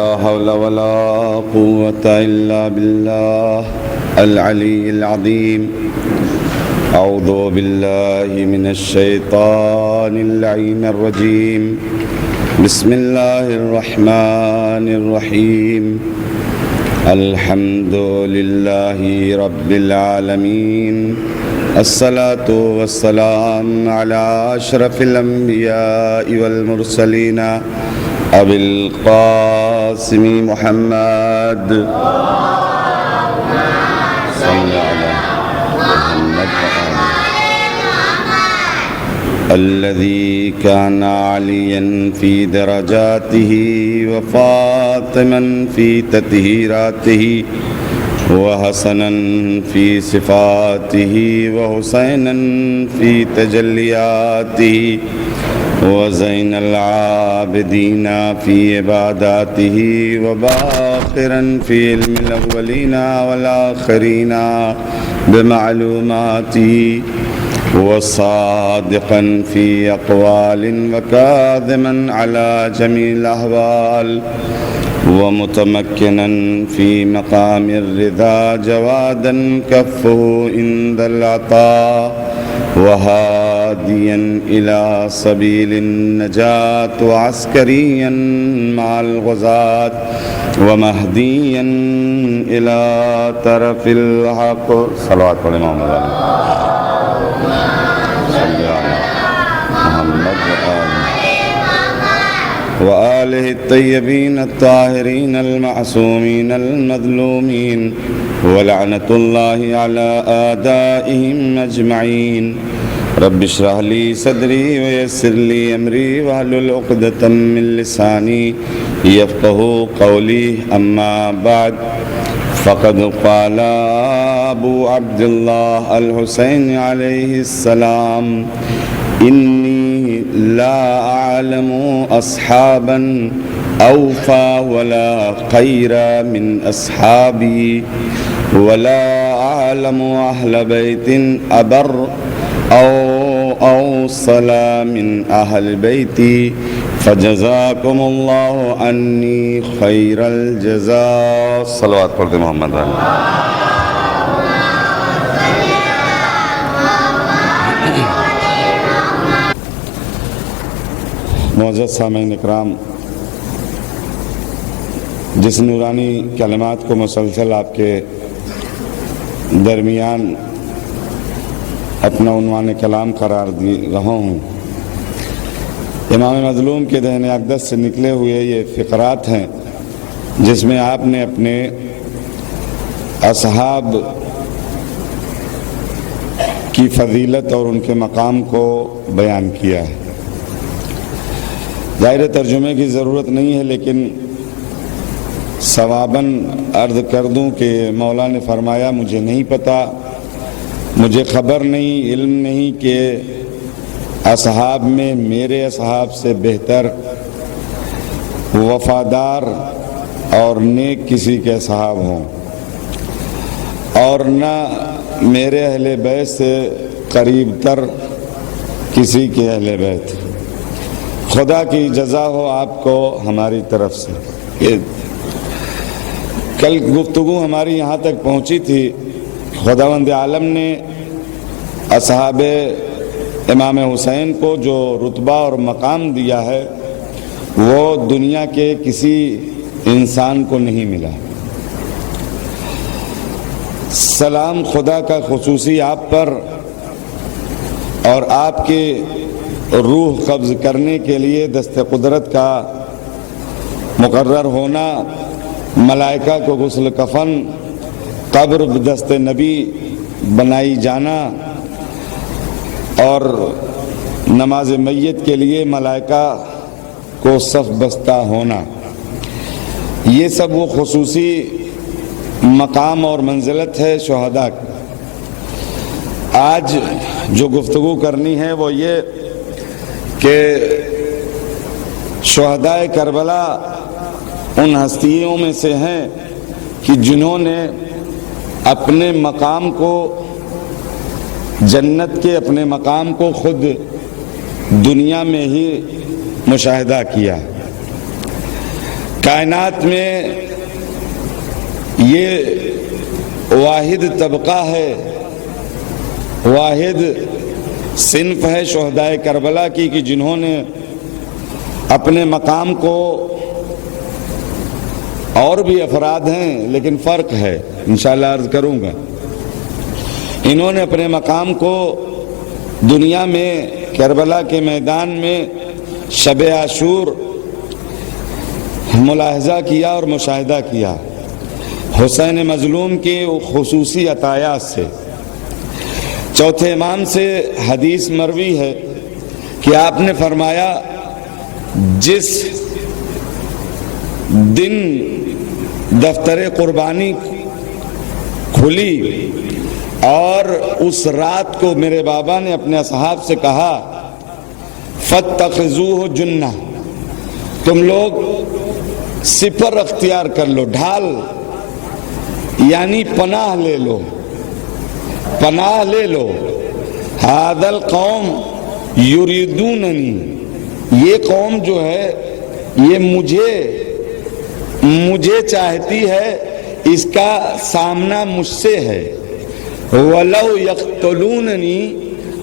لا حول ولا قوة إلا بالله العلي العظيم. أعوذ بالله من الشيطان اللعين الرجيم. بسم الله الرحمن الرحيم. الحمد لله رب العالمين. الصلاة والسلام على أشرف الأنبياء والمرسلين أبي القاسم محمد صلى على محمد الذي كان عليا في درجاته وفاطما في تطهيراته وحسنا في صفاته وحسينا في تجلياته وزين العابدين في عباداته وباخرا في علم الأولين والآخرين بمعلوماته وصادقا في أقوال وكاذما على جميع الأحوال ومتمكنا في مقام الرضا جوادا كفه عند العطاء وهاديا إلى سبيل النجاة وعسكريا مع الغزاة ومهديا إلى طرف الحق. صلوات على محمد وآله الطيبين الطاهرين المعصومين المظلومين ولعنة الله على أعدائهم أجمعين. رب اشرح لي صدري ويسر لي أمري واحلل عقدة من لساني يفقهوا قولي. أما بعد فقد قال أبو عبد الله الحسين عليه السلام: إني لا أعلم أصحابا أوفى ولا خير من أصحابي ولا أعلم أهل بيت أبر أو أوصل من أهل بيتي فجزاكم الله عني خير الجزاء. صلوات پر محمد معزز سامعین اکرام، جس نورانی کلمات کو مسلسل آپ کے درمیان اپنا عنوان کلام قرار دے رہا ہوں، امام مظلوم کے دہن اقدس سے نکلے ہوئے یہ فقرات ہیں جس میں آپ نے اپنے اصحاب کی فضیلت اور ان کے مقام کو بیان کیا ہے. ظاہر ترجمے کی ضرورت نہیں ہے، لیکن ثواباً عرض کر دوں کہ مولا نے فرمایا: مجھے نہیں پتہ، مجھے خبر نہیں، علم نہیں کہ اصحاب میں میرے اصحاب سے بہتر وفادار اور نیک کسی کے اصحاب ہوں، اور نہ میرے اہل بیت سے قریب تر کسی کے اہل بیت. خدا کی جزا ہو آپ کو ہماری طرف سے. کل گفتگو ہماری یہاں تک پہنچی تھی، خداوند عالم نے اصحاب امام حسین کو جو رتبہ اور مقام دیا ہے وہ دنیا کے کسی انسان کو نہیں ملا. سلام خدا کا خصوصی آپ پر اور آپ کے روح قبض کرنے کے لیے دست قدرت کا مقرر ہونا، ملائکہ کو غسل کفن، قبر دست نبی بنائی جانا اور نماز میت کے لیے ملائکہ کو صف بستہ ہونا، یہ سب وہ خصوصی مقام اور منزلت ہے شہداء کی. آج جو گفتگو کرنی ہے وہ یہ کہ شہدائے کربلا ان ہستیوں میں سے ہیں کہ جنہوں نے اپنے مقام کو، جنت کے اپنے مقام کو خود دنیا میں ہی مشاہدہ کیا. کائنات میں یہ واحد طبقہ ہے، واحد صنف ہے شہدائے کربلا کی کہ جنہوں نے اپنے مقام کو، اور بھی افراد ہیں لیکن فرق ہے، انشاءاللہ عرض کروں گا، انہوں نے اپنے مقام کو دنیا میں کربلا کے میدان میں شب عاشور ملاحظہ کیا اور مشاہدہ کیا حسین مظلوم کے خصوصی عطایات سے۔ چوتھے امام سے حدیث مروی ہے کہ آپ نے فرمایا جس دن دفتر قربانی کھلی اور اس رات کو میرے بابا نے اپنے اصحاب سے کہا فَاتَّخِذُوهُ جُنَّةً، تم لوگ سپر اختیار کر لو، ڈھال یعنی پناہ لے لو، پناہ لے لو، هَذَا الْقَوْمُ يُرِيدُونَنِي، یہ قوم جو ہے یہ مجھے چاہتی ہے، اس کا سامنا مجھ سے ہے، وَلَوْ يَقْتُلُونَنِي،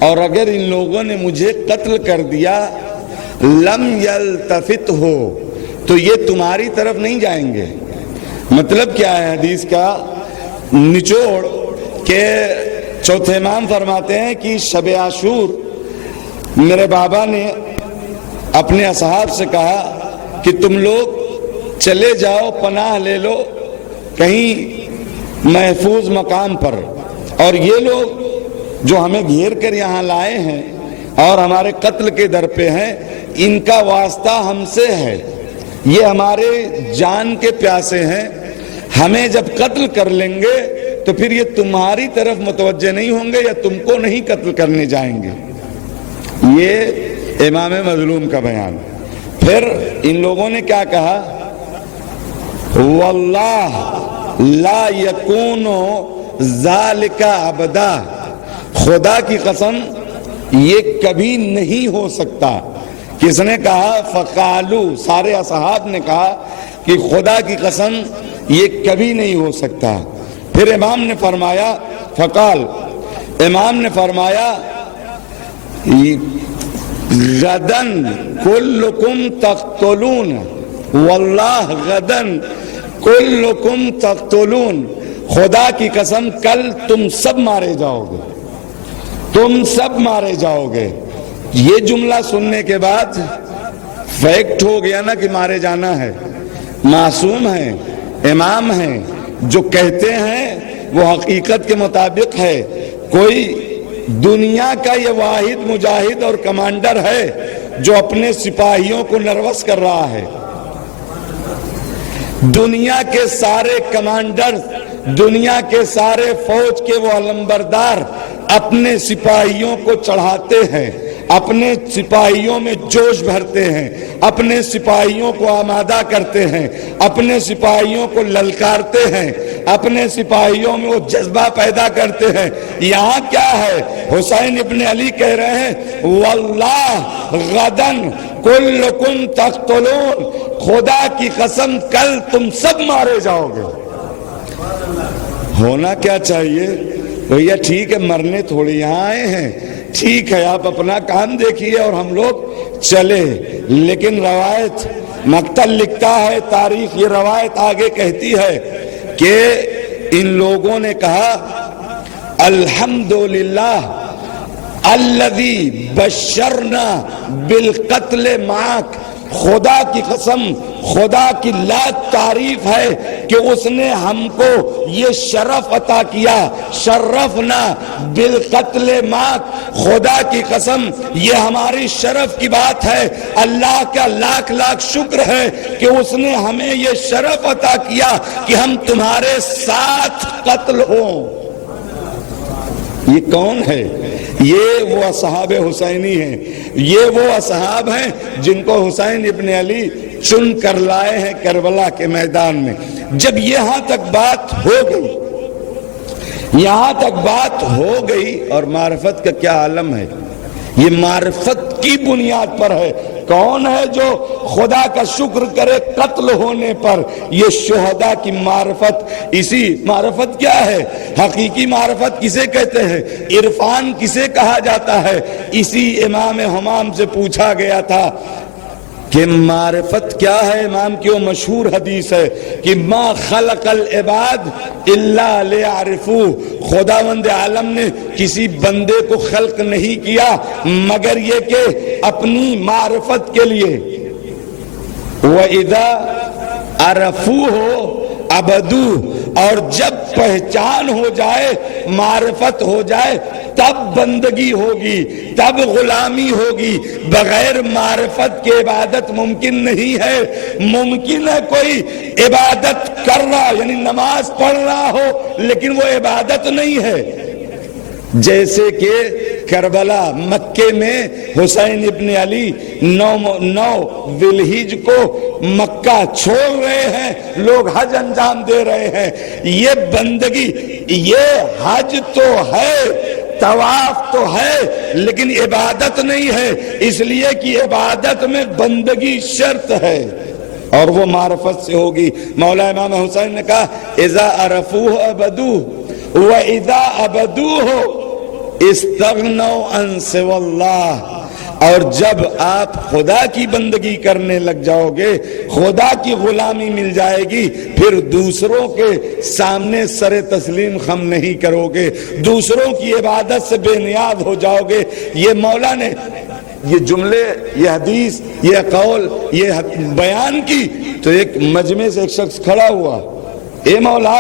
اور اگر ان لوگوں نے مجھے قتل کر دیا، لَمْ يَلْتَفِتْهُ، تو یہ تمہاری طرف نہیں جائیں گے۔ مطلب کیا ہے حدیث کا نچوڑ کہ چوتھے امام فرماتے ہیں کہ شب عاشور میرے بابا نے اپنے اصحاب سے کہا کہ تم لوگ چلے جاؤ، پناہ لے لو کہیں محفوظ مقام پر، اور یہ لوگ جو ہمیں گھیر کر یہاں لائے ہیں اور ہمارے قتل کے در پہ ہیں، ان کا واسطہ ہم سے ہے، یہ ہمارے جان کے پیاسے ہیں، ہمیں جب قتل کر لیں گے تو پھر یہ تمہاری طرف متوجہ نہیں ہوں گے یا تم کو نہیں قتل کرنے جائیں گے۔ یہ امام مظلوم کا بیان۔ پھر ان لوگوں نے کیا کہا؟ واللہ لا یکون ذالک ابدا، خدا کی قسم یہ کبھی نہیں ہو سکتا۔ کس نے کہا؟ فقالو، سارے اصحاب نے کہا کہ خدا کی قسم یہ کبھی نہیں ہو سکتا۔ پھر امام نے فرمایا، فقال، امام نے فرمایا غدن کلکم تقتلون، واللہ غدن کلکم تقتلون، خدا کی قسم کل تم سب مارے جاؤ گے، تم سب مارے جاؤ گے۔ یہ جملہ سننے کے بعد فیکٹ ہو گیا نا کہ مارے جانا ہے، معصوم ہیں، امام ہیں، جو کہتے ہیں وہ حقیقت کے مطابق ہے۔ کوئی دنیا کا یہ واحد مجاہد اور کمانڈر ہے جو اپنے سپاہیوں کو نروس کر رہا ہے۔ دنیا کے سارے کمانڈر، دنیا کے سارے فوج کے وہ علمبردار اپنے سپاہیوں کو چڑھاتے ہیں، اپنے سپاہیوں میں جوش بھرتے ہیں، اپنے سپاہیوں کو آمادہ کرتے ہیں، اپنے سپاہیوں کو للکارتے ہیں، اپنے سپاہیوں میں وہ جذبہ پیدا کرتے ہیں۔ یہاں کیا ہے؟ حسین ابن علی کہہ رہے ہیں واللہ غدن کلکم تقتلون، خدا کی قسم کل تم سب مارے جاؤ گے۔ ہونا کیا چاہیے؟ بھیا ٹھیک ہے، مرنے تھوڑی یہاں آئے ہیں، ٹھیک ہے آپ اپنا کام دیکھیے اور ہم لوگ چلے، لیکن روایت مقتل لکھتا ہے، تاریخ یہ روایت آگے کہتی ہے کہ ان لوگوں نے کہا الحمدللہ الذی بشرنا بالقتل معاک، خدا کی قسم، خدا کی لاکھ تعریف ہے کہ اس نے ہم کو یہ شرف عطا کیا، شرفنا بالقتل معاک، خدا کی قسم یہ ہماری شرف کی بات ہے، اللہ کا لاکھ لاکھ شکر ہے کہ اس نے ہمیں یہ شرف عطا کیا کہ ہم تمہارے ساتھ قتل ہوں۔ یہ کون ہے؟ یہ وہ اصحاب حسینی ہیں، یہ وہ اصحاب ہیں جن کو حسین ابن علی چن کر لائے ہیں کربلا کے میدان میں۔ جب یہاں تک بات ہو گئی، یہاں تک بات ہو گئی، اور معرفت کا کیا عالم ہے، یہ معرفت کی بنیاد پر ہے کون ہے جو خدا کا شکر کرے قتل ہونے پر؟ یہ شہداء کی معرفت. اسی معرفت کیا ہے؟ حقیقی معرفت کسے کہتے ہیں؟ عرفان کسے کہا جاتا ہے؟ اسی امام حمام سے پوچھا گیا تھا کہ معرفت کیا ہے. امام کی وہ مشہور حدیث ہے کہ ما خلق العباد الا لیعرفو، خداوند عالم نے کسی بندے کو خلق نہیں کیا مگر یہ کہ اپنی معرفت کے لیے. وَإِذَا عَرَفُوهُ عَبَدُوهُ، اور جب پہچان ہو جائے، معرفت ہو جائے، تب بندگی ہوگی، تب غلامی ہوگی. بغیر معرفت کے عبادت ممکن نہیں ہے. ممکن ہے کوئی عبادت کر رہا یعنی نماز پڑھ رہا ہو لیکن وہ عبادت نہیں ہے. جیسے کہ کربلا مکے میں حسین ابن علی 9 ذوالحجہ کو مکہ چھوڑ رہے ہیں، لوگ حج انجام دے رہے ہیں. یہ بندگی، یہ حج تو ہے، طواف تو ہے لیکن عبادت نہیں ہے، اس لیے کہ عبادت میں بندگی شرط ہے اور وہ معرفت سے ہوگی. مولا امام حسین نے کہا اذا عرفوہ عبدوہ وَإِذَا عَبَدُوهُ اسْتَغْنَوْا عَنْ سِوَى اللَّهِ، اور جب آپ خدا کی بندگی کرنے لگ جاؤ گے، خدا کی غلامی مل جائے گی، پھر دوسروں کے سامنے سر تسلیم خم نہیں کرو گے، دوسروں کی عبادت سے بے نیاز ہو جاؤ گے. یہ مولا نے یہ جملے، یہ حدیث، یہ قول، یہ بیان کی تو ایک مجمع سے ایک شخص کھڑا ہوا، اے مولا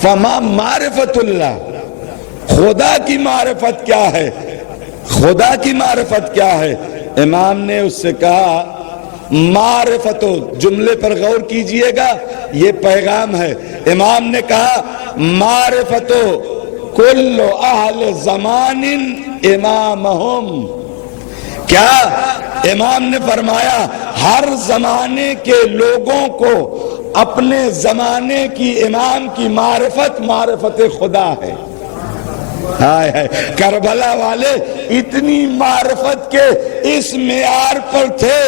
فما معرفت اللہ، خدا کی معرفت کیا ہے؟ خدا کی معرفت کیا ہے؟ امام نے اس سے کہا معرفت، جملے پر غور کیجئے گا، یہ پیغام ہے. امام نے کہا معرفت کل اہل زمان امامہم. کیا امام نے فرمایا ہر زمانے کے لوگوں کو اپنے زمانے کی امام کی معرفت خدا ہے. ہائے ہائے، کربلا والے اتنی معرفت کے اس معیار پر تھے،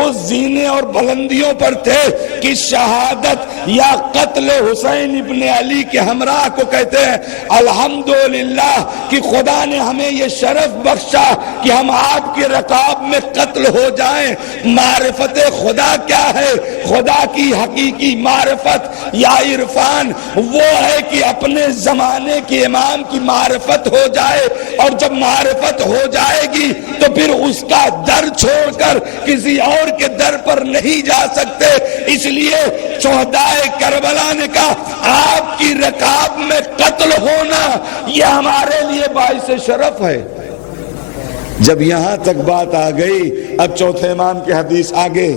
اس زینے اور بلندیوں پر تھے کہ شہادت یا قتل حسین ابن علی کے ہمراہ کو کہتے ہیں الحمدللہ کہ خدا نے ہمیں یہ شرف بخشا کہ ہم آپ کے رکاب میں قتل ہو جائیں. معرفت خدا کیا ہے؟ خدا کی حقیقی معرفت یا عرفان وہ ہے کہ اپنے زمانے کے امام کی معرفت ہو جائے، اور جب معرفت ہو جائے گی تو پھر اس کا در چھوڑ کر کسی اور کے در پر نہیں جا سکتے. اس لیے شہدائے کربلا نے کہا آپ کی رکاب میں قتل ہونا یہ ہمارے لیے باعث شرف ہے. جب یہاں تک بات آ گئی، اب چوتھے امام کی حدیث آگے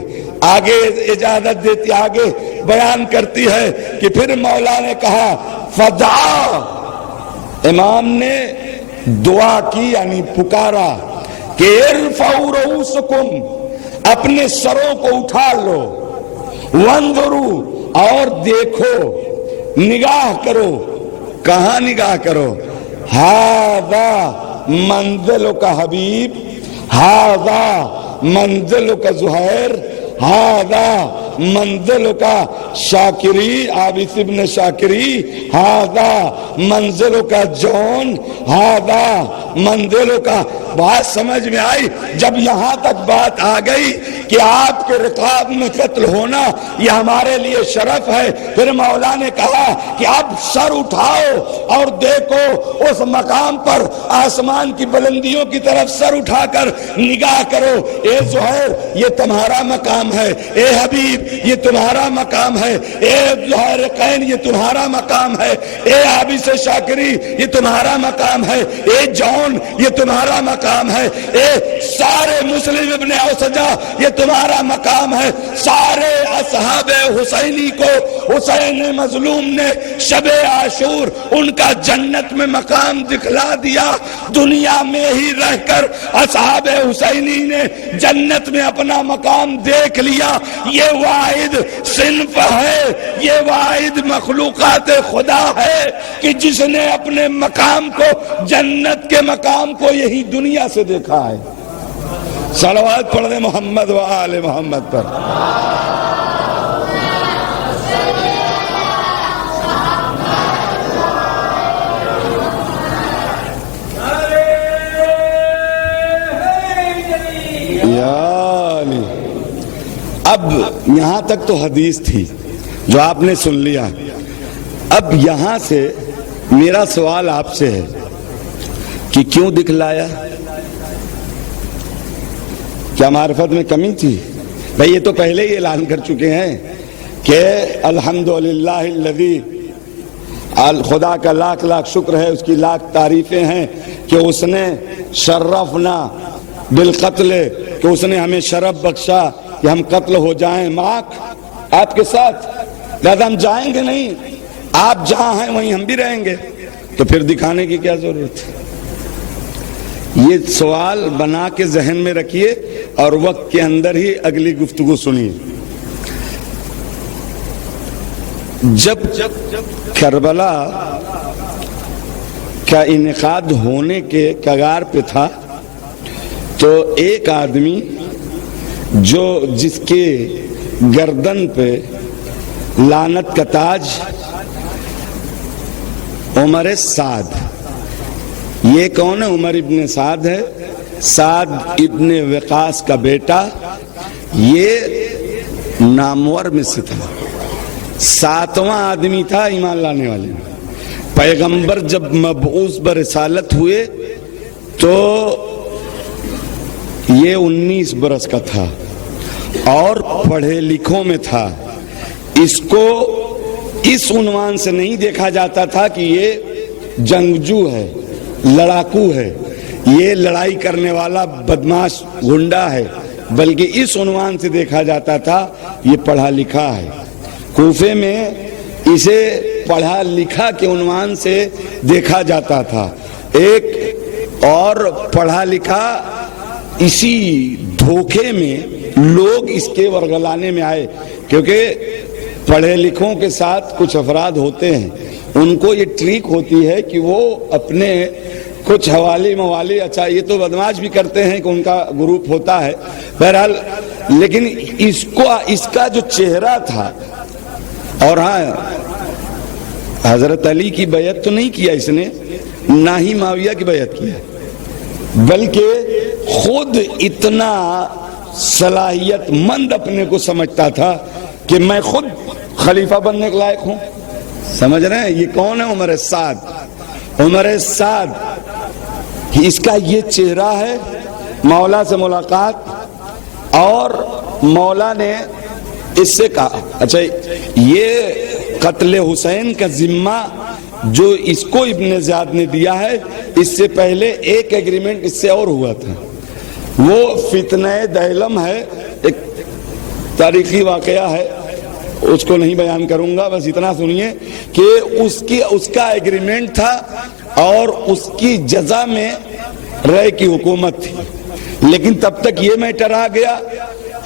اجازت دیتی، آگے بیان کرتی ہے کہ پھر مولا نے کہا فدعا، امام نے دعا کی یعنی پکارا کہ ارفعوا رؤوسکم، اپنے سروں کو اٹھا لو، وانظروا، اور دیکھو، نگاہ کرو. کہاں نگاہ کرو؟ ھذا منزلک حبیب، ھذا منزلک زہیر، ھذا منزلک شاکری، عابس ابن شاکری، ھذا منزلک جون، ھذا منزلک. بات سمجھ میں آئی؟ جب یہاں تک بات آ گئی کہ آپ کے رکاب میں قتل ہونا یہ ہمارے لیے شرف ہے، پھر مولا نے کہا کہ اب سر اٹھاؤ اور دیکھو اس مقام پر، آسمان کی بلندیوں کی طرف سر اٹھا کر نگاہ کرو. اے زہیر یہ تمہارا مقام ہے، اے حبیب یہ تمہارا مقام ہے، اے زہرقین یہ تمہارا مقام ہے، اے عابس شاکری یہ تمہارا مقام ہے، اے جون یہ تمہارا مقام ہے، اے سارے مسلم ابن اوسجا یہ تمہارا مقام ہے. سارے اصحاب حسینی کو حسین مظلوم نے شب عاشور ان کا جنت میں مقام دکھلا دیا. دنیا میں ہی رہ کر اصحاب حسینی نے جنت میں اپنا مقام دیکھ لیا. یہ واحد صنف ہے، یہ واحد مخلوقات خدا ہے کہ جس نے اپنے مقام کو، جنت کے مقام کو یہی دنیا سے دیکھا ہے. صلوات پڑھ دیں محمد و آل محمد پر۔ اب یہاں تک تو حدیث تھی جو آپ نے سن لیا، اب یہاں سے میرا سوال آپ سے ہے کہ کیوں دکھلایا؟ کیا معرفت میں کمی تھی؟ بھئی یہ تو پہلے ہی اعلان کر چکے ہیں کہ الحمدللہ الذی، خدا کا لاکھ لاکھ شکر ہے، اس کی لاکھ تعریفیں ہیں کہ اس نے شرفنا بالقتل، کہ اس نے ہمیں شرف بخشا کہ ہم قتل ہو جائیں معاک، آپ کے ساتھ، لہذا ہم جائیں گے نہیں، آپ جہاں ہیں وہیں ہم بھی رہیں گے، تو پھر دکھانے کی کیا ضرورت ہے؟ یہ سوال بنا کے ذہن میں رکھیے اور وقت کے اندر ہی اگلی گفتگو سنیے۔ جب کربلا کا انعقاد ہونے کے کگار پہ تھا تو ایک آدمی جو جس کے گردن پہ لعنت کا تاج، عمر سعد، یہ کون ہے؟ عمر ابن سعد ہے، سعد ابن وقاص کا بیٹا، یہ نامور میں سے تھا، 7واں آدمی تھا ایمان لانے والے میں۔ پیغمبر جب مبعوث برسالت ہوئے تو یہ 19 برس کا تھا اور پڑھے لکھوں میں تھا۔ اس کو اس عنوان سے نہیں دیکھا جاتا تھا کہ یہ جنگجو ہے، لڑاکو ہے، یہ لڑائی کرنے والا بدماش گنڈا ہے، بلکہ اس عنوان سے دیکھا جاتا تھا یہ پڑھا لکھا ہے۔ کوفے میں اسے پڑھا لکھا کے عنوان سے دیکھا جاتا تھا۔ ایک اور پڑھا لکھا، اسی دھوکے میں لوگ اس کے ورگلانے میں آئے، کیونکہ پڑھے لکھوں کے ساتھ کچھ افراد ہوتے ہیں، ان کو یہ ٹریک ہوتی ہے کہ وہ اپنے کچھ حوالی موالی، اچھا یہ تو بدماش بھی کرتے ہیں کہ ان کا گروپ ہوتا ہے، بہرحال، لیکن اس کا جو چہرہ تھا، اور ہاں حضرت علی کی بیعت تو نہیں کیا اس نے، نہ ہی معاویہ کی بیعت کیا، بلکہ خود اتنا صلاحیت مند اپنے کو سمجھتا تھا کہ میں خود خلیفہ بننے کے لائق ہوں۔ سمجھ رہے ہیں یہ کون ہے؟ عمر سعد۔ عمر سعد، اس کا یہ چہرہ ہے، مولا سے ملاقات، اور مولا نے اس سے کہا، اچھا یہ قتل حسین کا ذمہ جو اس کو ابن زیاد نے دیا ہے، اس سے پہلے ایک ایگریمنٹ اس سے اور ہوا تھا، وہ فتنہ دیلم ہے، ایک تاریخی واقعہ ہے، اس کو نہیں بیان کروں گا، بس اتنا سنیے کہ اس کا ایگریمنٹ تھا اور اس کی جزا میں رائے کی حکومت تھی، لیکن تب تک یہ میٹر آ گیا،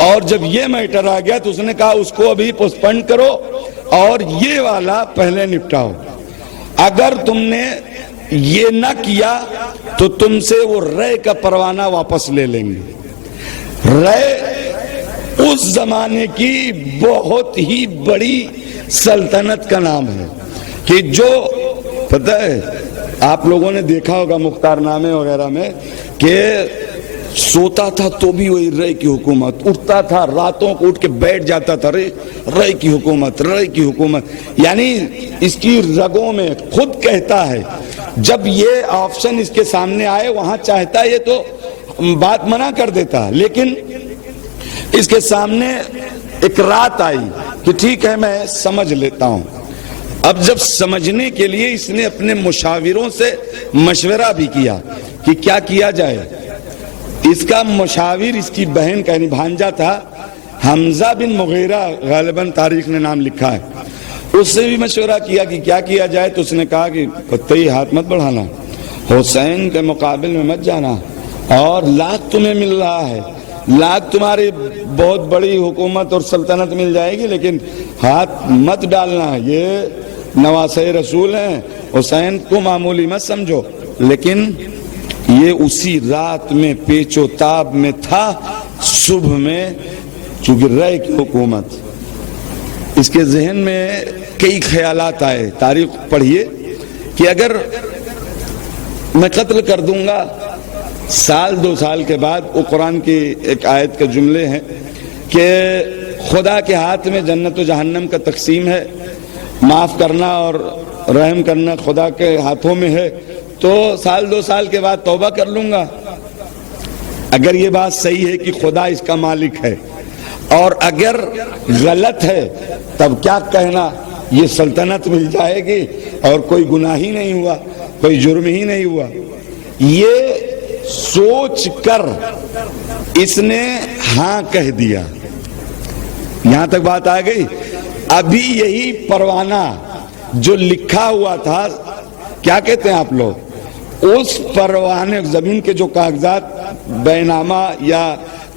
اور جب یہ میٹر آ گیا تو اس نے کہا اس کو ابھی پوسٹپونڈ کرو اور یہ والا پہلے نپٹاؤ، اگر تم نے یہ نہ کیا تو تم سے وہ رائے کا پروانہ واپس لے لیں گے۔ رائے اس زمانے کی بہت ہی بڑی سلطنت کا نام ہے، کہ جو پتہ ہے آپ لوگوں نے دیکھا ہوگا مختار نامے وغیرہ میں کہ سوتا تھا تو بھی وہی رائے کی حکومت، اٹھتا تھا راتوں کو اٹھ کے بیٹھ جاتا تھا، رائے کی حکومت، رائے کی حکومت، یعنی اس کی رگوں میں، خود کہتا ہے جب یہ آپشن اس کے سامنے آئے وہاں چاہتا یہ تو بات منع کر دیتا، لیکن اس کے سامنے ایک رات آئی کہ ٹھیک ہے میں سمجھ لیتا ہوں۔ اب جب سمجھنے کے لیے اس نے اپنے مشاوروں سے مشورہ بھی کیا کہ کیا کیا جائے، اس کا مشاور اس کی بہن کا یعنی بھانجا تھا، حمزہ بن مغیرہ، غالباً تاریخ نے نام لکھا ہے، اس سے بھی مشورہ کیا کہ کیا کیا جائے، تو اس نے کہا کہ قطعی ہاتھ مت بڑھانا، حسین کے مقابل میں مت جانا، اور لاکھ تمہیں مل رہا ہے، لاکھ تمہاری بہت بڑی حکومت اور سلطنت مل جائے گی، لیکن ہاتھ مت ڈالنا، یہ نواسے رسول ہیں، حسین کو معمولی مت سمجھو۔ لیکن یہ اسی رات میں پیچ و تاب میں تھا. صبح میں چونکہ رائے کی حکومت، اس کے ذہن میں کئی خیالات آئے. تاریخ پڑھیے کہ اگر میں قتل کر دوں گا، سال 2 سال کے بعد، وہ قرآن کی ایک آیت کے جملے ہیں کہ خدا کے ہاتھ میں جنت و جہنم کا تقسیم ہے، معاف کرنا اور رحم کرنا خدا کے ہاتھوں میں ہے، تو سال 2 سال کے بعد توبہ کر لوں گا. اگر یہ بات صحیح ہے کہ خدا اس کا مالک ہے، اور اگر غلط ہے تب کیا کہنا یہ سلطنت مل جائے گی اور کوئی گناہ ہی نہیں ہوا، کوئی جرم ہی نہیں ہوا. یہ سوچ کر اس نے ہاں کہہ دیا. یہاں تک بات آ گئی. ابھی یہی پروانہ جو لکھا ہوا تھا، کیا کہتے ہیں آپ لوگ، اس پروانے زمین کے جو کاغذات، بینامہ یا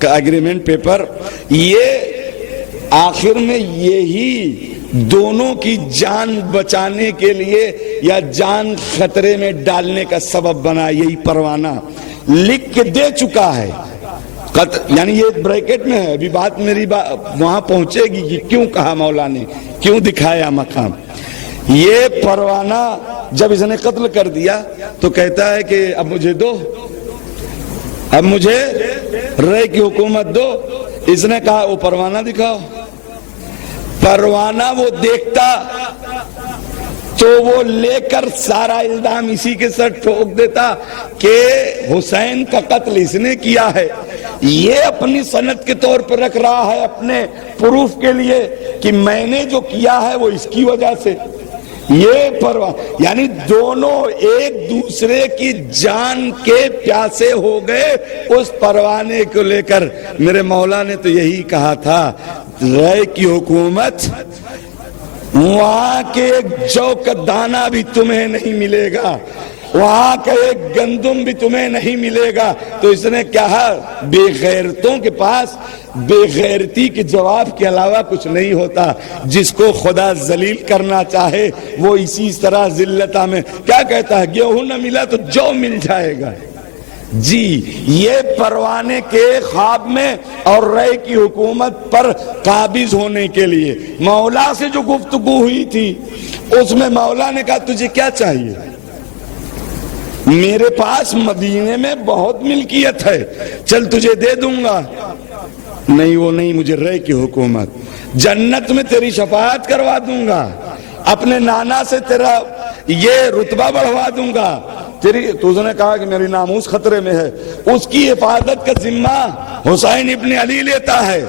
اگریمنٹ پیپر، یہ آخر میں یہی دونوں کی جان بچانے کے لیے یا جان خطرے میں ڈالنے کا سبب بنا. یہی پروانہ لکھ کے دے چکا ہے. یعنی یہ بریکٹ میں ہے. ابھی بات میری وہاں پہنچے گی کہ کیوں کہا مولا نے، کیوں دکھایا مقام. یہ پروانہ جب اس نے قتل کر دیا تو کہتا ہے کہ اب مجھے دو، اب مجھے رائے کی حکومت دو. اس نے کہا وہ پروانہ دکھاؤ. پروانہ وہ دیکھتا تو وہ لے کر سارا الزام اسی کے سر ٹھوک دیتا کہ حسین کا قتل اس نے کیا ہے. یہ اپنی سند کے طور پر رکھ رہا ہے اپنے پروف کے لیے کہ میں نے جو کیا ہے وہ اس کی وجہ سے. یہ پروانہ یعنی دونوں ایک دوسرے کی جان کے پیاسے ہو گئے اس پروانے کو لے کر. میرے مولا نے تو یہی کہا تھا، رائے کی حکومت وہاں کے ایک جو کا دانہ بھی تمہیں نہیں ملے گا، وہاں کا ایک گندم بھی تمہیں نہیں ملے گا. تو اس نے کہا بے غیرتوں کے پاس بے غیرتی کے جواب کے علاوہ کچھ نہیں ہوتا. جس کو خدا ذلیل کرنا چاہے وہ اسی طرح ذلتہ میں کیا کہتا ہے، گیہوں نہ ملا تو جو مل جائے گا. جی یہ پروانے کے خواب میں اور رائے کی حکومت پر قابض ہونے کے لیے مولا سے جو گفتگو ہوئی تھی، اس میں مولا نے کہا تجھے کیا چاہیے؟ میرے پاس مدینے میں بہت ملکیت ہے، چل تجھے دے دوں گا. نہیں وہ نہیں، مجھے رائے کی حکومت. جنت میں تیری شفاعت کروا دوں گا، اپنے نانا سے تیرا یہ رتبہ بڑھوا دوں گا. تو اس نے کہا کہ میری ناموس خطرے میں ہے. اس کی حفاظت کا ذمہ حسین ابن علی لیتا ہے.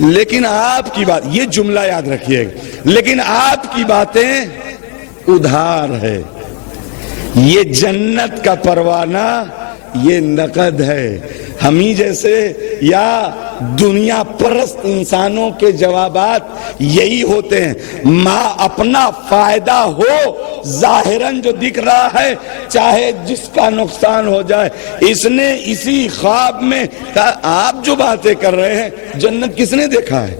لیکن آپ کی بات، یہ جملہ یاد رکھیے گا، لیکن آپ کی باتیں ادھار ہے. یہ جنت کا پروانہ یہ نقد ہے. ہمیں جیسے یا دنیا پرست انسانوں کے جوابات یہی ہوتے ہیں. ماں اپنا فائدہ ہو ظاہراً جو دکھ رہا ہے، چاہے جس کا نقصان ہو جائے. اس نے اسی خواب میں کہا آپ جو باتیں کر رہے ہیں، جنت کس نے دیکھا ہے؟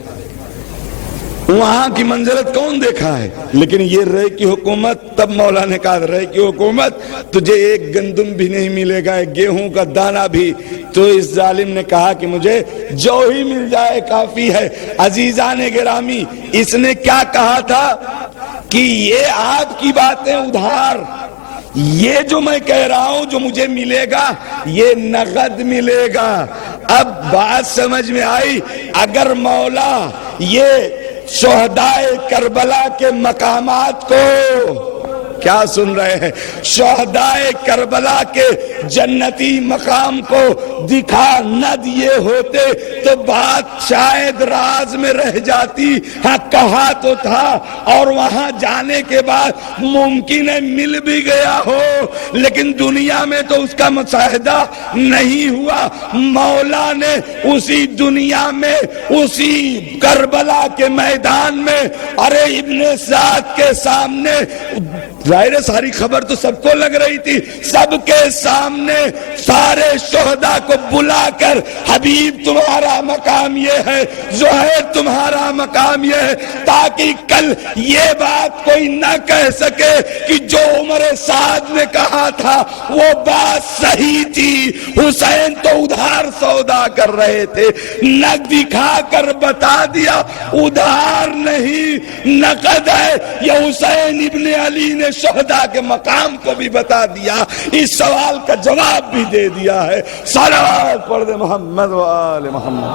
وہاں کی منزلت کون دیکھا ہے؟ لیکن یہ رائے کی حکومت، تب مولا نے کہا رائے کی حکومت تجھے ایک گندم بھی نہیں ملے گا، ایک گیہوں کا دانہ بھی. تو اس ظالم نے کہا کہ مجھے جو ہی مل جائے کافی ہے. عزیزان گرامی، اس نے کیا کہا تھا کہ یہ آپ کی باتیں ادھار، یہ جو میں کہہ رہا ہوں جو مجھے ملے گا یہ نقد ملے گا. اب بات سمجھ میں آئی. اگر مولا یہ شہدائے کربلا کے مقامات کو کیا سن رہے ہیں، شہدائے کربلا کے جنتی مقام کو دکھا نہ دیے ہوتے تو بات شاید راز میں رہ جاتی. ہاں کہا تو تھا، اور وہاں جانے کے بعد ممکن ہے مل بھی گیا ہو، لیکن دنیا میں تو اس کا مشاہدہ نہیں ہوا. مولا نے اسی دنیا میں، اسی کربلا کے میدان میں، ارے ابن سعد کے سامنے ظاہر ہے ساری خبر تو سب کو لگ رہی تھی، سب کے سامنے سارے شہداء کو بلا کر حبیب تمہارا مقام یہ ہے، زہیر تمہارا مقام یہ ہے، تاکہ کل یہ بات کوئی نہ کہہ سکے کہ جو عمر سعد نے کہا تھا وہ بات صحیح تھی، حسین تو ادھار سودا کر رہے تھے، نقد دکھا کر بتا دیا ادھار نہیں نقد ہے۔ یہ حسین ابن علی نے شہداء کے مقام کو بھی بتا دیا، اس سوال کا جواب بھی دے دیا ہے۔ صلوات پڑھ دے محمد و آل محمد۔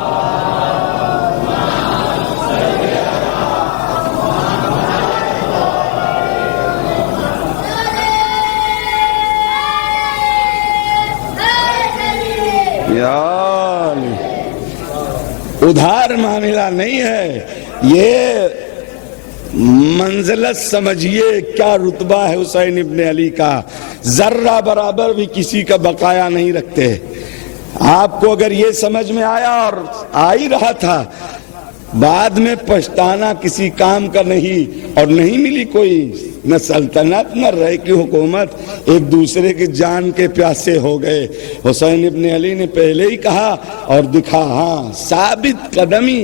ادھار معاملہ نہیں ہے، یہ منزلت سمجھیے کیا رتبہ ہے حسین ابن علی کا، ذرہ برابر بھی کسی کا بقایا نہیں رکھتے۔ آپ کو اگر یہ سمجھ میں آیا اور آ ہی رہا تھا، بعد میں پچھتانا کسی کام کا نہیں، اور نہیں ملی کوئی نہ سلطنت نہ رائے کی حکومت، ایک دوسرے کی جان کے پیاسے ہو گئے۔ حسین ابن علی نے پہلے ہی کہا اور دکھا، ہاں ثابت قدمی،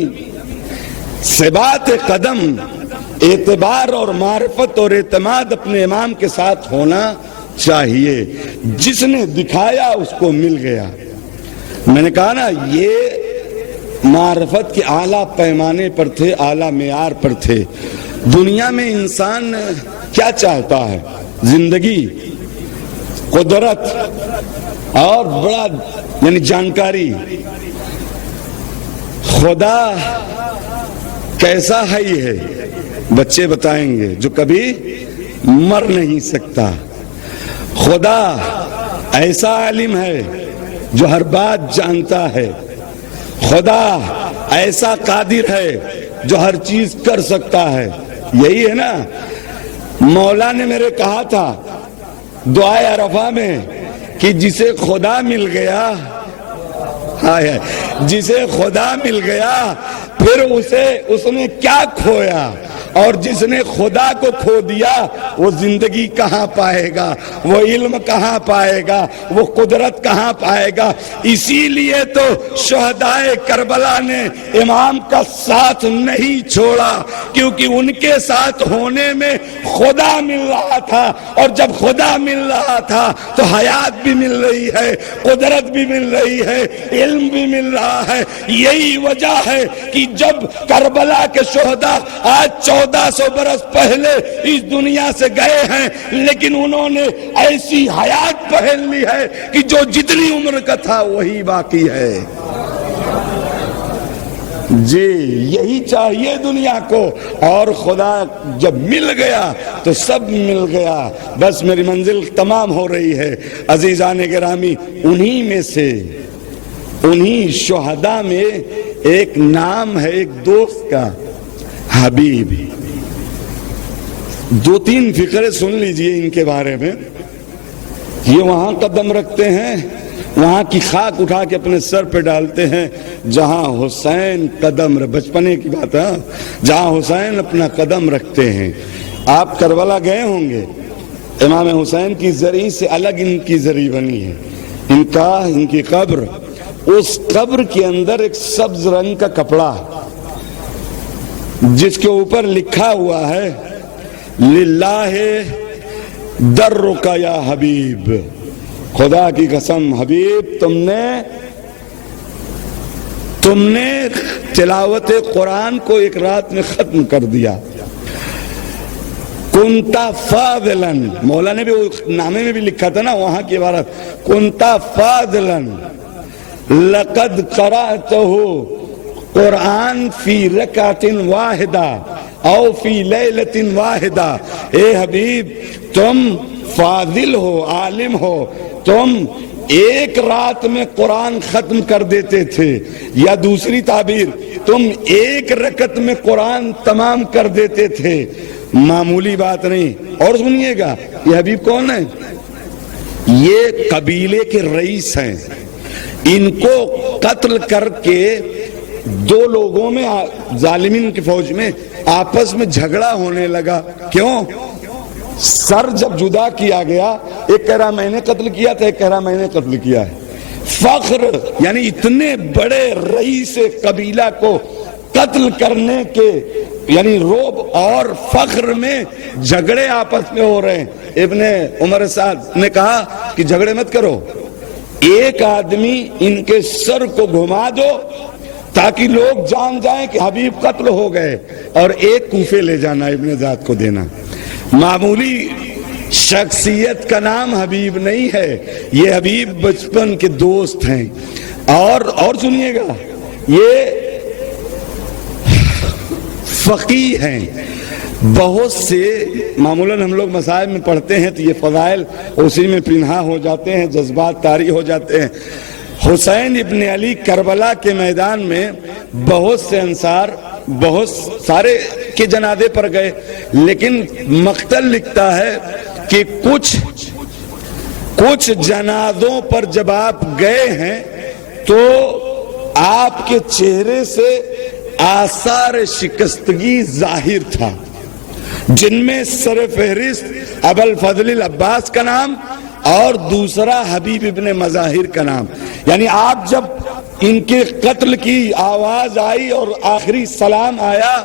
ثبات قدم، اعتبار اور معرفت اور اعتماد اپنے امام کے ساتھ ہونا چاہیے۔ جس نے دکھایا اس کو مل گیا۔ میں نے کہا نا، یہ معرفت کے اعلیٰ پیمانے پر تھے، اعلیٰ معیار پر تھے۔ دنیا میں انسان کیا چاہتا ہے؟ زندگی، قدرت اور بڑا یعنی جانکاری۔ خدا کیسا ہے یہ ہے بچے بتائیں گے، جو کبھی مر نہیں سکتا۔ خدا ایسا عالم ہے جو ہر بات جانتا ہے۔ خدا ایسا قادر ہے جو ہر چیز کر سکتا ہے۔ یہی ہے نا، مولا نے میرے کہا تھا دعائے عرفہ میں کہ جسے خدا مل گیا، جسے خدا مل گیا پھر اس نے کیا کھویا، اور جس نے خدا کو کھو دیا وہ زندگی کہاں پائے گا، وہ علم کہاں پائے گا، وہ قدرت کہاں پائے گا۔ اسی لیے تو شہدائے کربلا نے امام کا ساتھ نہیں چھوڑا، کیونکہ ان کے ساتھ ہونے میں خدا مل رہا تھا، اور جب خدا مل رہا تھا تو حیات بھی مل رہی ہے، قدرت بھی مل رہی ہے، علم بھی مل رہا ہے۔ یہی وجہ ہے کہ جب کربلا کے شہداء آج 1400 برس پہلے اس دنیا سے گئے ہیں، لیکن انہوں نے ایسی حیات پہن لی ہے کہ جو جتنی عمر کا تھا وہی باقی ہے۔ جی یہی چاہیے دنیا کو، اور خدا جب مل گیا تو سب مل گیا۔ بس میری منزل تمام ہو رہی ہے عزیزان گرامی۔ انہی میں سے، انہی شہداء میں ایک نام ہے ایک دوست کا، حبیب۔ دو تین فقرے سن لیجئے ان کے بارے میں۔ یہ وہاں قدم رکھتے ہیں، وہاں کی خاک اٹھا کے اپنے سر پہ ڈالتے ہیں جہاں حسین قدم، بچپنے کی بات ہے، جہاں حسین اپنا قدم رکھتے ہیں۔ آپ کربلا گئے ہوں گے، امام حسین کی زرعی سے الگ ان کی زرعی بنی ہے، ان کی قبر، اس قبر کے اندر ایک سبز رنگ کا کپڑا جس کے اوپر لکھا ہوا ہے للہ درک یا حبیب، خدا کی قسم حبیب تم نے تلاوت قرآن کو ایک رات میں ختم کر دیا۔ کنتا فاضلا، مولا نے بھی نامے میں بھی لکھا تھا نا وہاں کی عبارت، کنتا فاضلا لقد قرأتہ قرآن فی رکعت واحدہ او فی لیلۃ واحدہ۔ اے حبیب تم فاضل ہو، عالم ہو، تم ایک رات میں قرآن ختم کر دیتے تھے، یا دوسری تعبیر تم ایک رکعت میں قرآن تمام کر دیتے تھے۔ معمولی بات نہیں۔ اور سنیے گا یہ حبیب کون ہے؟ یہ قبیلے کے رئیس ہیں۔ ان کو قتل کر کے دو لوگوں میں، ظالمین کی فوج میں آپس میں جھگڑا ہونے لگا۔ کیوں؟ سر جب جدا کیا گیا، ایک کہہ رہا میں نے قتل کیا تھا، ایک کہہ رہا میں نے قتل کیا ہے۔ فخر یعنی اتنے بڑے رئیس قبیلہ کو قتل کرنے کے یعنی روب اور فخر میں جھگڑے آپس میں ہو رہے ہیں۔ ابن عمر سعد نے کہا کہ جھگڑے مت کرو، ایک آدمی ان کے سر کو گھما دو تاکہ لوگ جان جائیں کہ حبیب قتل ہو گئے، اور ایک کوفے لے جانا، ابن ذات کو دینا۔ معمولی شخصیت کا نام حبیب نہیں ہے، یہ حبیب بچپن کے دوست ہیں۔ اور سنیے گا، یہ فقیہ ہیں۔ بہت سے معمولاً ہم لوگ مسائل میں پڑھتے ہیں تو یہ فضائل اسی میں پنہا ہو جاتے ہیں، جذبات طاری ہو جاتے ہیں۔ حسین ابن علی کربلا کے میدان میں بہت سے انصار بہت سارے کے جنازے پر گئے، لیکن مقتل لکھتا ہے کہ کچھ جنازوں پر جب آپ گئے ہیں تو آپ کے چہرے سے آثار شکستگی ظاہر تھا، جن میں سر فہرست ابو الفضل العباس کا نام اور دوسرا حبیب ابن مظاہر کا نام۔ یعنی آپ جب ان کے قتل کی آواز آئی اور آخری سلام آیا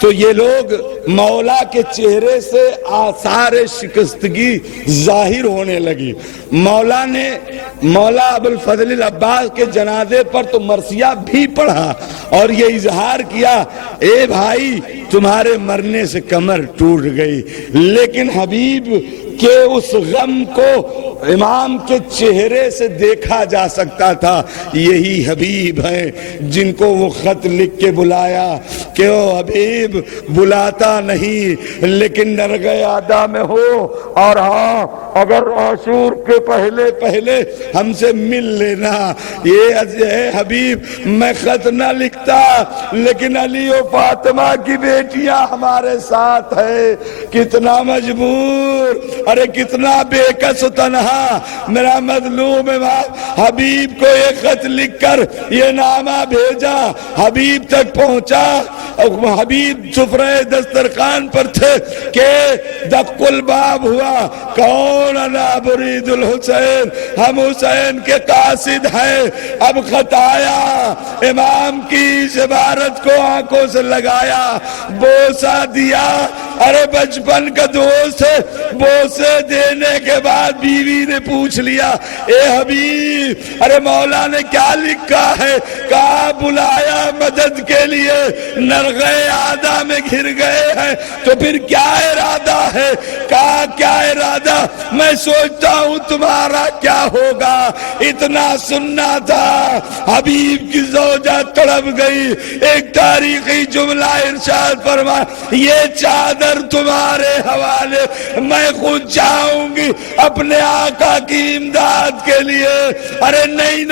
تو یہ لوگ مولا کے چہرے سے آثار شکستگی ظاہر ہونے لگی۔ مولا ابو الفضل العباس کے جنازے پر تو مرثیہ بھی پڑھا اور یہ اظہار کیا، اے بھائی تمہارے مرنے سے کمر ٹوٹ گئی، لیکن حبیب کہ اس غم کو امام کے چہرے سے دیکھا جا سکتا تھا۔ یہی حبیب ہیں جن کو وہ خط لکھ کے بلایا کہ او حبیب بلاتا نہیں لیکن نرگہ ادا میں ہو، اور ہاں اگر عاشور کے پہلے ہم سے مل لینا۔ یہ حبیب میں خط نہ لکھتا لیکن علی و فاطمہ کی بیٹیاں ہمارے ساتھ ہے، کتنا مجبور، ارے کتنا بے کس و تنہا میرا مظلوم امام۔ حبیب کو یہ خط لکھ کر یہ نامہ بھیجا، حبیب تک پہنچا، حبیب سفرہ دسترخوان پر تھے کہ دق الباب ہوا، کون انا برید الحسین، ہم حسین کے قاصد ہیں۔ اب خط آیا، امام کی اس عبارت کو آنکھوں سے لگایا، بوسہ دیا، ارے بچپن کا دوست ہے، بوسے دینے کے بعد بیوی نے پوچھ لیا، اے حبیب ارے مولا نے کیا لکھا ہے؟ کہا بلایا مدد کے لیے، نرغہ آدھا میں گھر گئے ہیں، تو پھر کیا ارادہ ہے؟ کہا کیا ارادہ؟ میں سوچتا ہوں تمہارا کیا ہوگا، اتنا سننا تھا۔ حبیب کی زوجہ تڑپ گئی، ایک تاریخی جملہ ارشاد فرما، یہ چادر تمہارے حوالے، میں خود چاہوں گی اپنے آقا کی امداد کے لیے۔ ارے نہیں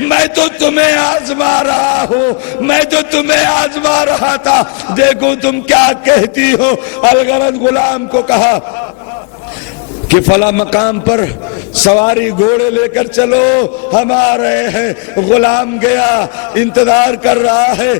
میں تو تمہیں آزما رہا ہوں، میں تو تمہیں آزما رہا تھا، دیکھو تم کیا کہتی ہو۔ الغرض غلام کو کہا کہ فلاں مقام پر سواری گھوڑے لے کر چلو، ہم آ رہے ہیں۔ غلام گیا، انتظار کر رہا ہے،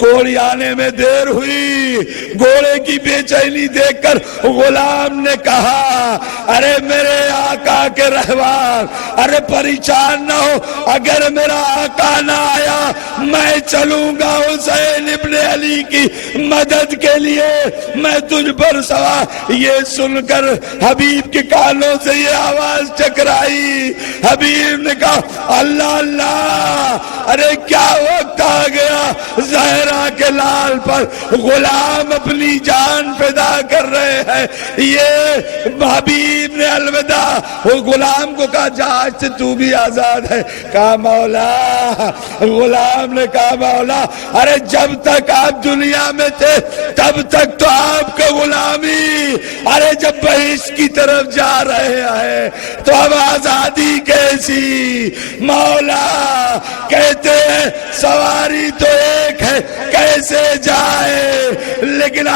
گھوڑی آنے میں دیر ہوئی، گھوڑے کی بے چینی دیکھ کر غلام نے کہا، ارے میرے آقا کے رہوار، ارے پریشان نہ ہو، اگر میرا آقا نہ آیا میں چلوں گا حسین ابن علی کی مدد کے لیے، میں تجھ پر سوار۔ یہ سن کر حبیب کے کانوں سے یہ آواز ٹکرائی، حبیب نے کہا اللہ اللہ، ارے کیا وقت آ گیا، زہرا کے لال پر غلام اپنی جان فدا کر رہے ہیں۔ یہ حبیب نے الوداع، وہ غلام کو کہا جا آج سے تو بھی آزاد ہے۔ کہا مولا، غلام نے کہا مولا ارے جب تک آپ دنیا میں تھے تب تک تو آپ کا غلامی، ارے جب بہشت کی طرف جا رہے ہیں تو اب آزادی کیسی؟ مولا کہتے ہیں سواری تو ایک ہے، کیسے جائے، لیکن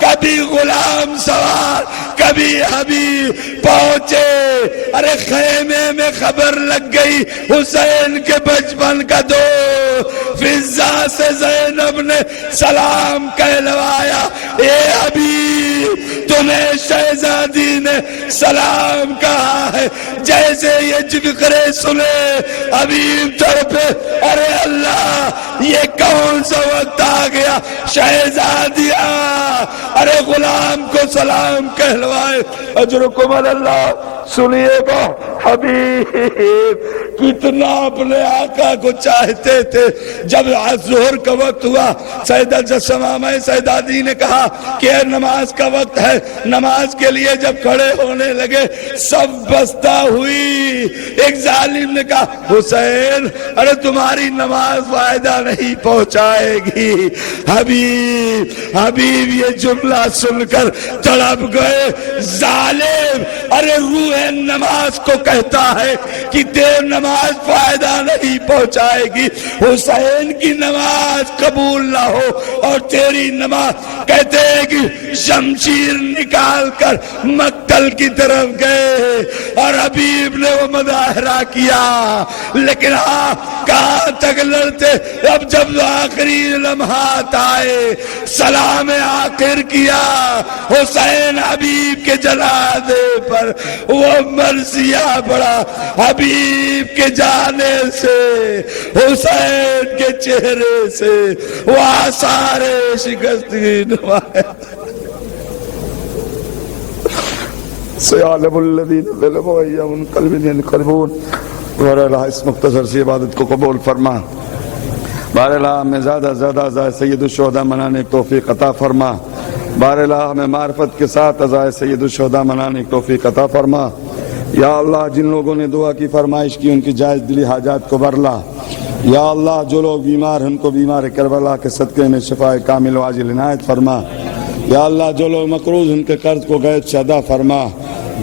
کبھی غلام سوار کبھی حبیب پہنچے۔ ارے خیمے میں خبر لگ گئی حسین کے بچپن کا دوست، فضا سے زینب نے سلام کہلوایا، اے حبیب تمہیں شہزادی نے سلام کہا ہے، جیسے یہ فکرے سنے حبیب تڑپے، ارے اللہ یہ کون سا وقت آ گیا، شہزادیاں ارے غلام کو سلام کہلوائے، اجرکم اللہ۔ سنیے گا حبیب کتنا اپنے آقا کو چاہتے تھے۔ جب ظہر کا وقت ہوا، سیدہ شمامہ سیدادی نے کہا کہ نماز کا وقت ہے، نماز کے لیے جب کھڑے ہونے لگے سب بستہ ہوئی۔ ایک ظالم نے کہا حسین ارے تمہاری نماز فائدہ نہیں پہنچائے گی۔ حبیب یہ جملہ سن کر تڑپ گئے، ظالم ارے روح نماز کو کہتا ہے کہ تیری نماز فائدہ نہیں پہنچائے گی، حسین کی نماز قبول نہ ہو اور تیری نماز، کہتے ہیں کہ شمشیر نکال کر مقتل کی طرف گئے اور حبیب نے وہ مظاہرہ کیا، لیکن ہاں کہاں تک لڑتے۔ اب جب آخری لمحات آئے، سلام آخر کیا حسین حبیب کے جنازے پر، وہ مرثیہ پڑا، حبیب کے جانے سے حسین کے چہرے سے وہ آثار شکستگی نمایاں۔ سيعلم الذين ظلموا أي منقلب ينقلبون۔ بہرحال اس مختصر سی عبادت کو قبول فرما، بہرحال ہمیں زیادہ زیادہ سید الشہداء منانے کی توفیق عطا فرما، بہرحال ہمیں معرفت کے ساتھ ازائے سید الشہداء منانے کی توفیق عطا فرما۔ یا اللہ جن لوگوں نے دعا کی فرمائش کی ان کی جائز دلی حاجات کو برلا۔ یا اللہ جو لوگ بیمار ہیں ان کو بیمار کربلا کے صدقے میں شفاء کامل و عاجل عنایت فرما۔ یا اللہ جو لوگ مقروض ان کے قرض کو غیب سے ادا فرما،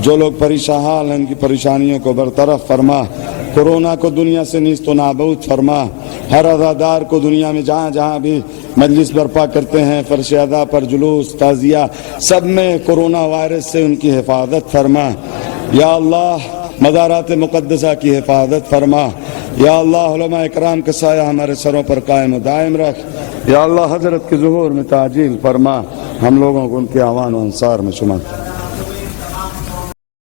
جو لوگ پریشان حال ہیں ان کی پریشانیوں کو برطرف فرما، کورونا کو دنیا سے نیست و نابود فرما، ہر عزادار کو دنیا میں جہاں جہاں بھی مجلس برپا کرتے ہیں، فرش ادا پر جلوس تعزیہ سب میں کورونا وائرس سے ان کی حفاظت فرما۔ یا اللہ مزارات مقدسہ کی حفاظت فرما۔ یا اللہ علماء اکرام کا سایہ ہمارے سروں پر قائم و دائم رکھ۔ یا اللہ حضرت کے ظہور میں تعجیل فرما، ہم لوگوں کو ان کے اعوان و انصار میں شمار۔